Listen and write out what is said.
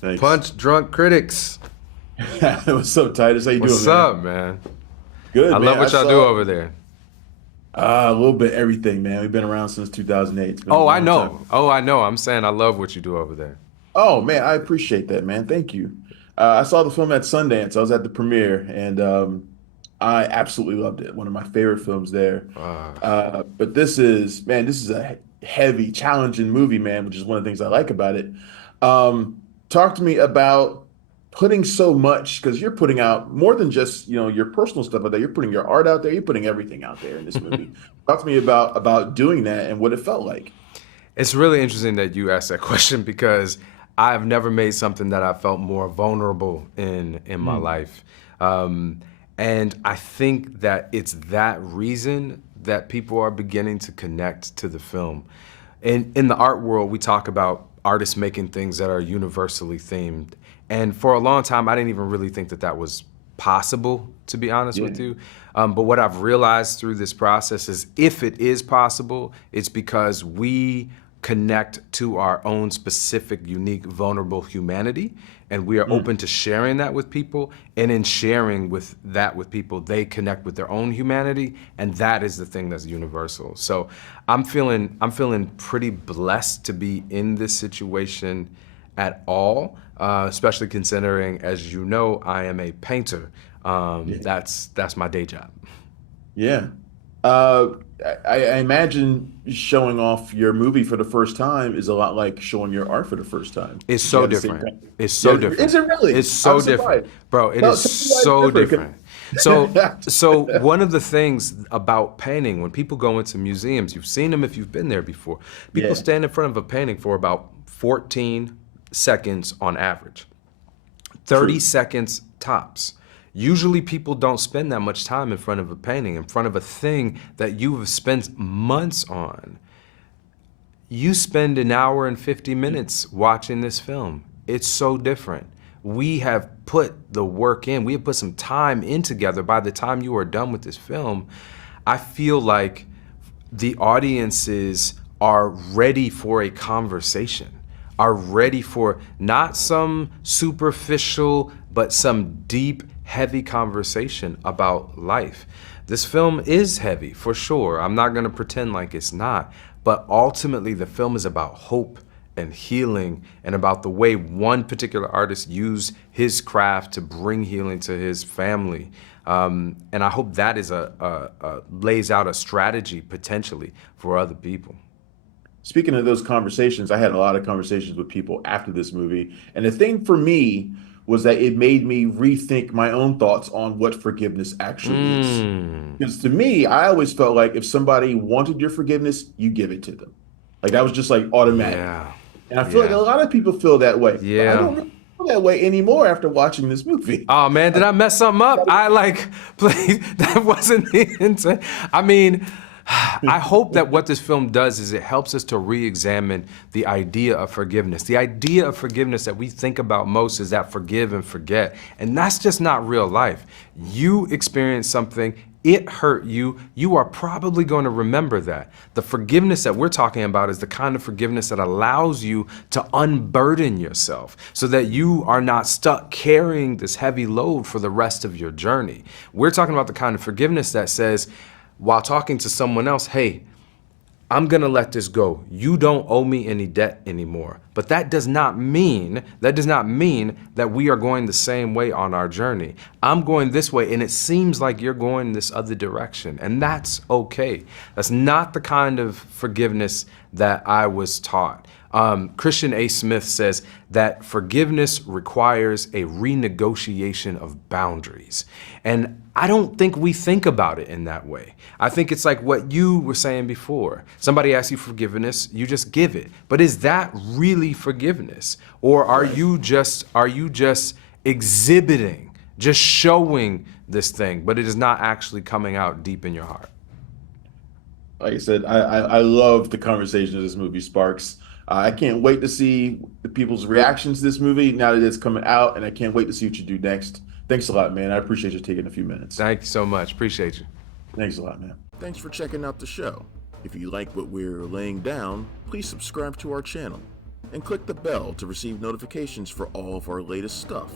Thanks. Punch Drunk Critics. What's up, Titus? How you doing, What's man? up, man? I Good, love man. I what y'all do saw over there. a little bit everything, man. We've been around since 2008. It's been a Oh, I long know. time. Oh, I know. I'm saying I love what you do over there. Oh, man, I appreciate that, man. Thank you. I saw the film at Sundance. I was at the premiere, and I absolutely loved it. One of my favorite films there. Uh, But this is a heavy, challenging movie, man, which is one of the things I like about it. Talk to me about putting so much, because you're putting out more than just, your personal stuff out there. You're putting your art out there. You're putting everything out there in this movie. Talk to me about doing that and what it felt like. it's really interesting that you asked that question because I've never made something that I felt more vulnerable in my Mm, life. Um, and I think that it's that reason that people are beginning to connect to the film. In the art world, we talk about artists making things that are universally themed. And for a long time, I didn't even really think that that was possible, to be honest yeah. with you. But what I've realized through this process is if it is possible, it's because we connect to our own specific, unique, vulnerable humanity. And we are Mm, open to sharing that with people. And in sharing with that with people, they connect with their own humanity. And that is the thing that's universal. So I'm feeling pretty blessed to be in this situation at all, especially considering, as you know, I am a painter. yeah. That's my day job. Yeah. Uh, I imagine showing off your movie for the first time is a lot like showing your art for the first time. It's Did you so have the same different. kind? It's Yeah, so is different. it really? It's I'm so different, surprised. bro. It is Tell me why it's so different. different. So, so 'Cause- one of the things about painting, when people go into museums, you've seen them if you've been there before. People Yeah, stand in front of a painting for about 14 seconds on average. 30 true. seconds tops. Usually people don't spend that much time in front of a painting, in front of a thing that you have spent months on. You spend an hour and 50 minutes watching this film. It's so different. We have put the work in, we have put some time in together. By the time you are done with this film, I feel like the audiences are ready for a conversation, are ready for not some superficial, but some deep, heavy conversation about life. This film is heavy, for sure. I'm not gonna pretend like it's not. But ultimately, the film is about hope and healing and about the way one particular artist used his craft to bring healing to his family. And I hope that is lays out a strategy potentially for other people. Speaking of those conversations, I had a lot of conversations with people after this movie. And the thing for me was that it made me rethink my own thoughts on what forgiveness actually is. Mm, Because to me, I always felt like if somebody wanted your forgiveness, you give it to them. Like that was just like automatic. yeah, And I feel like a yeah, lot of people feel that way, but I yeah. don't really feel that way anymore after watching this movie. Oh man, I did I mess something up? I like, please, that wasn't the intent. I mean, I hope that what this film does is it helps us to re-examine the idea of forgiveness. The idea of forgiveness that we think about most is that forgive and forget. And that's just not real life. You experience something, it hurt you, you are probably going to remember that. The forgiveness that we're talking about is the kind of forgiveness that allows you to unburden yourself so that you are not stuck carrying this heavy load for the rest of your journey. We're talking about the kind of forgiveness that says, while talking to someone else, hey, I'm gonna let this go. You don't owe me any debt anymore. But that does not mean that we are going the same way on our journey. I'm going this way and it seems like you're going this other direction. And that's okay. That's not the kind of forgiveness that I was taught. Christian A. Smith says that forgiveness requires a renegotiation of boundaries. And I don't think we think about it in that way. I think it's like what you were saying before. Somebody asks you forgiveness, you just give it. But is that really forgiveness? Or Right. are you just exhibiting, just showing this thing, but it is not actually coming out deep in your heart? Like I said, I love the conversation of this movie sparks. I can't wait to see the people's reactions to this movie now that it's coming out, and I can't wait to see what you do next. Thanks a lot, man. I appreciate you taking a few minutes. Thank you so much. Appreciate you. Thanks a lot, man. Thanks for checking out the show. If you like what we're laying down, please subscribe to our channel. and click the bell to receive notifications for all of our latest stuff.